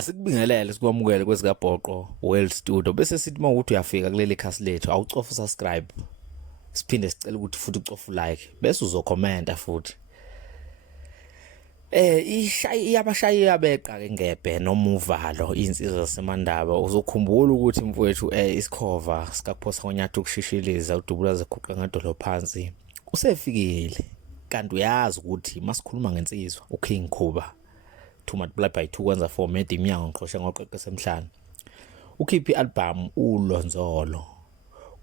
Asikubingelele sikwamukele kwesikaBhoqo World Studio bese sithi mawukuthi uyafika kuleli khasi lethu awucofa subscribe siphinde sicela ukuthi futhi ucofa like bese uzokhomenta futhi iyabashayi yabeqa ke ngebhe noma uvalo insizwa zasemandaba uzokhumbula ukuthi mfowethu isikhova sikaphosa konyathu ukushishiliza udubula zeguqa ngadolo phansi usefikile kanti uyazi ukuthi masikhuluma ngensizwa uKing Khuba Thumat Blood by 2 kwenza 4 made iminyango ngiqhosha ngoqeqe semhlanje ukhipha ialbum uLonzolo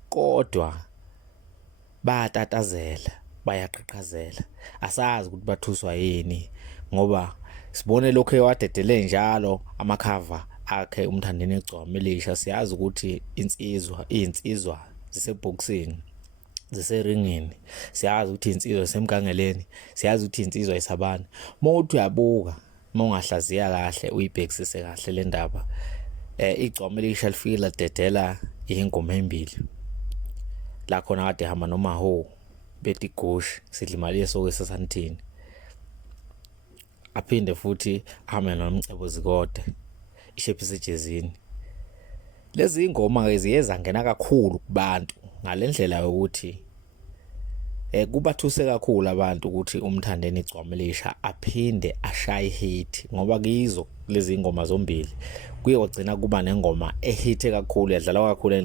kodwa bayatatazela bayaqhaqhazela asazi ukuthi bathuswa yini ngoba sibone lokho ewadedele njalo amakhava akhe umthandeni egcwamelisha siyazi ukuthi insizwa ziseboxini ziseringini siyazi ukuthi insizwa zisemgangeleni siyazi ukuthi insizwa isabana mawuthi uyabuka mongahlaziya kahle uyibhekisise kahle le ndaba igcwamelisha lifika dedela ingoma embili la khona kade hamba noma ho bethi gosh sidla imali yesoke sesantini aphinde futhi ahamba nomcebo zikode ishephise jezini lezi ingoma ke ziyeza ngena kakhulu kubantu ngalendlela yokuthi kubathuse kakhulu abantu ukuthi umthandeni igcwamelisha aphinde ashaye hit ngoba kizo lezi ingoma zombili kuyogcina kuba nengoma ehite kakhulu yadlalwa kakhulu